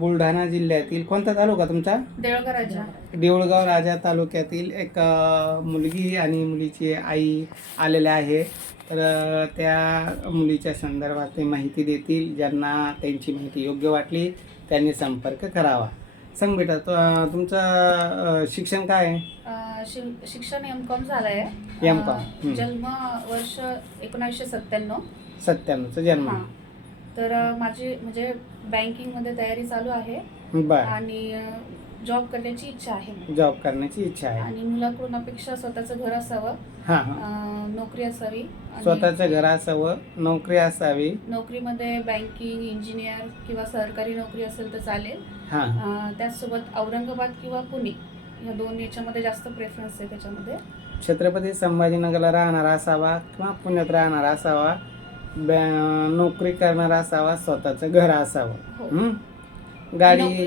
बुलढाणा जिल्ह्यातील कोणता तालुका तुमचा? देवळगा राजा. देऊळगाव राजा तालुक्यातील एक मुलगी आणि मुलीची आई आलेल्या आहे. तर त्या मुलीच्या संदर्भात ते माहिती देतील ज्यांना त्यांची माहिती योग्य वाटली त्यांनी संपर्क करावा. सांग बेटा तुमचं शिक्षण काय आहे? शि- शिक्षण एम कॉम झालंय. M.Com, अं, हम्म. जन्म वर्ष एकोणीसशे सत्त्याण्णव. सत्त्याण्णवचा जन्म. हा. तर माझी म्हणजे बँकिंगमध्ये तयारी चालू आहे. आणि जॉब करण्याची इच्छा आहे. जॉब करण्याची इच्छा आहे. आणि मुलाकडून अपेक्षा स्वतःचं घर असावं. नोकरी असावी. स्वतःचं घर असावं नोकरी असावी. नोकरीमध्ये बँकिंग इंजिनियर किंवा सरकारी नोकरी असेल तर चालेल. हां. त्याचसोबत औरंगाबाद किंवा पुणे या दोन याच्यामध्ये जास्त प्रेफरन्स आहे त्याच्यामध्ये. छत्रपती संभाजीनगरला राहणारा असावा किंवा पुण्यात राहणारा असावा नोकरी करणारा असावा स्वतःचं घर असावं. हो. हं? गाडी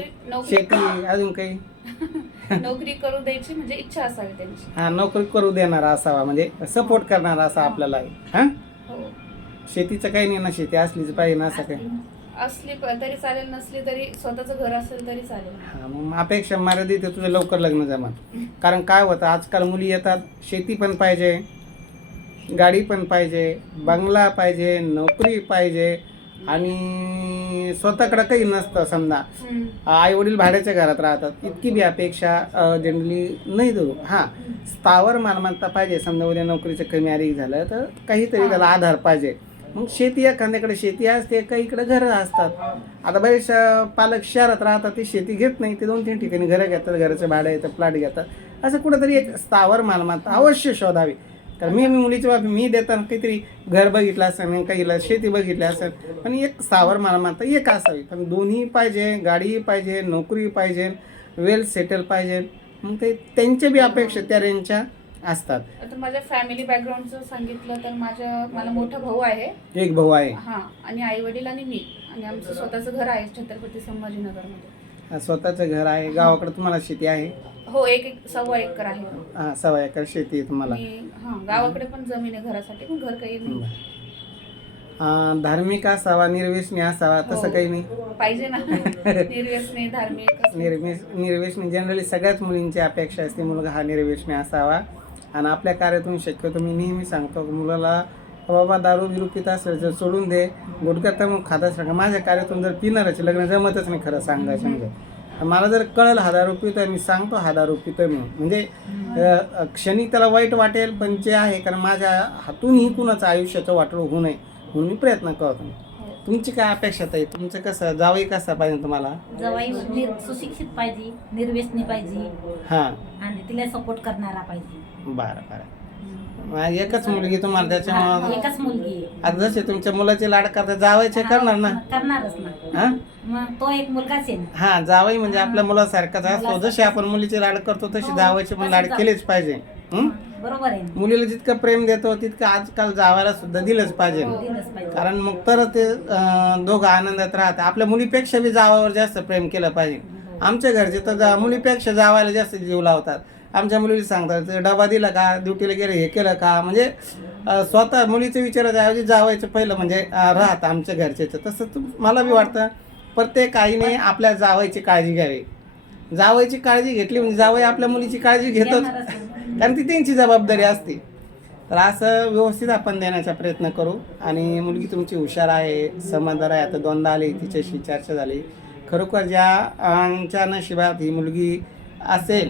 शेती अजून काही? नोकरी करू द्यायची म्हणजे इच्छा असावी त्यांची. हा नोकरी करू देणारा असावा म्हणजे सपोर्ट करणारा असा आपल्याला हा? हो. शेतीचं काही नाही ना शेती असलीच पाहिजे ना असं काही? असली तरी चालेल नसली तरी स्वतःचं घर असेल तरी चालेल. हा मग अपेक्षा मर्यादित तुझं लवकर लग्न जमत कारण काय होतं आजकाल मुली येतात शेती पण पाहिजे. गाडी पण पाहिजे बंगला पाहिजे नोकरी पाहिजे आणि स्वतःकडं काही नसतं समजा. आई वडील भाड्याच्या घरात राहतात इतकी बी अपेक्षा जनरली नाही देऊ हां स्थावर मालमत्ता पाहिजे समजा उद्या नोकरीचं कमी अधिक झालं तर काहीतरी त्याला आधार पाहिजे. मग शेती एखाद्याकडे शेती असते काहीकडे घरं असतात. आता बरेच पालक शहरात राहतात ते शेती घेत नाही ते दोन तीन ठिकाणी घरं घेतात घराचं भाडं येतं प्लॉट घेतात. असं कुठंतरी एक स्थावर मालमत्ता अवश्य शोधावी. कारण मी मी मुलीच्या बाबतीत मी देताना काहीतरी घर बघितलं असेल काहीला शेती बघितली असेल पण एक स्थावर मालमत्ता एक असावी. पण दोन्ही पाहिजे गाडीही पाहिजे नोकरी पाहिजे वेल सेटल पाहिजे. मग ते त्यांच्या बी अपेक्षा त्या रेंजच्या असतात. आता माझ्या फॅमिली बॅकग्राऊंडचं सांगितलं तर माझ्या मला मोठा भाऊ आहे. एक भाऊ आहे. हा आणि आई वडील आणि मी. आणि आमचं स्वतःचं घर आहे छत्रपती संभाजीनगरमध्ये. स्वतःचं घर आहे. गावाकडे तुम्हाला शेती आहे? हो एक एक सव्वा एकर आहे. हा, सव्वा एकर शेती आहे तुम्हाला. हा गावाकडे पण जमीन आहे घरासाठी पण घर काही नाही. धार्मिक असावा निर्वेशनी असावा तसं हो. काही नाही. पाहिजे ना. निर्व्यसनी धार्मिक असं. निर्वेश निर्वेशनी जनरली सगळ्याच मुलींची अपेक्षा असते मुलगा हा निर्वेशनी असावा. आणि आपल्या कार्यातून शक्यतो मी नेहमी सांगतो की मुलाला बाबा दारू बिरू पित असेल तर सोडून दे गुटखा तर मग खात सांगा. माझ्या कार्यातून जर पिणारच लग्न जमतच नाही खरं सांगायचं म्हणजे. मला जर कळलं हा दारू पितोय मी सांगतो हा दारू पितोय म्हणून. म्हणजे अ, क्षणी त्याला वाईट वाटेल पण जे आहे कारण माझ्या हातूनही कुणाचं आयुष्याचं वाटोळ होऊ नये म्हणून मी प्रयत्न करतो. तुमची काय अपेक्षा आहे तुमचं कसं जावई कसा पाहिजे तुम्हाला? जवाई सुशिक्षित पाहिजे निर्व्यसनी पाहिजे. हां. आणि तिला सपोर्ट करणारा पाहिजे. बरं बरं. एकच मुलगी तुम्हाला हा, त्याच्यामुळे एकच मुलगी. आहे. आता जसे तुमच्या मुलाचे लाड करता जावायचे करणार ना? करणारच ना. हां? मग तो एक मुलगाच आहे ना. हां जावई म्हणजे आपल्या मुलासारखाच असतो. जसे आपण मुलीचे लाड करतो तसे हो, जावायचे पण तसे लाड केलेच पाहिजे. हं? बरोबर आहे ना. मुलीला जितकं प्रेम देतो तितकं आजकाल जावायला सुद्धा दिलंच पाहिजे. दिलंच पाहिजे. कारण मग तर ते अं, दोघं आनंदात राहतात. आपल्या मुलीपेक्षा बी जावावर जास्त प्रेम केलं पाहिजे. आमच्या घरचे तर जा मुलीपेक्षा जावायला जास्त जीव लावतात. आमच्या मुलीला सांगतात "ते डबा दिला का? ड्युटीला गेलं हे केलं का? म्हणजे स्वतः मुलीचं विचारायच्या ऐवजी जावायचं पहिलं म्हणजे राहत आमच्या घरचेच तसं मला बी वाटतं प्रत्येक आईने आपल्या जावायची काळजी घ्यावी. जावायची काळजी घेतली म्हणजे जावई आपल्या मुलीची काळजी घेतच. कारण ती त्यांची जबाबदारी असते. तर असं व्यवस्थित आपण देण्याचा प्रयत्न करू. आणि मुलगी तुमची हुशार आहे समजदार आहे. आता दोनदा आली तिच्याशी चर्चा झाली. खरोखर ज्या आमच्या नशिबात ही मुलगी असेल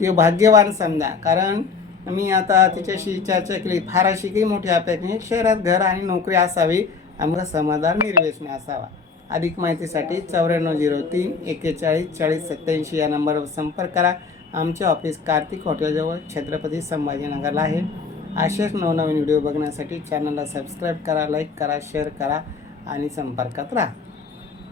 ती भाग्यवान समजा. कारण मी आता तिच्याशी चर्चा केली फार अशी काही मोठी अपेक्षा शहरात घर आणि नोकरी असावी आम्हाला समाधान निर्वेशने असावा. अधिक माहितीसाठी चौऱ्याण्णव झिरो तीन एक्केचाळीस चाळीस सत्याऐंशी या नंबरवर संपर्क करा. आमचे ऑफिस कार्तिक हॉटेलजवळ छत्रपती संभाजीनगरला आहे. असेच नवनवीन व्हिडिओ बघण्यासाठी चॅनलला सबस्क्राईब करा लाईक करा शेअर करा आणि संपर्कात राहा.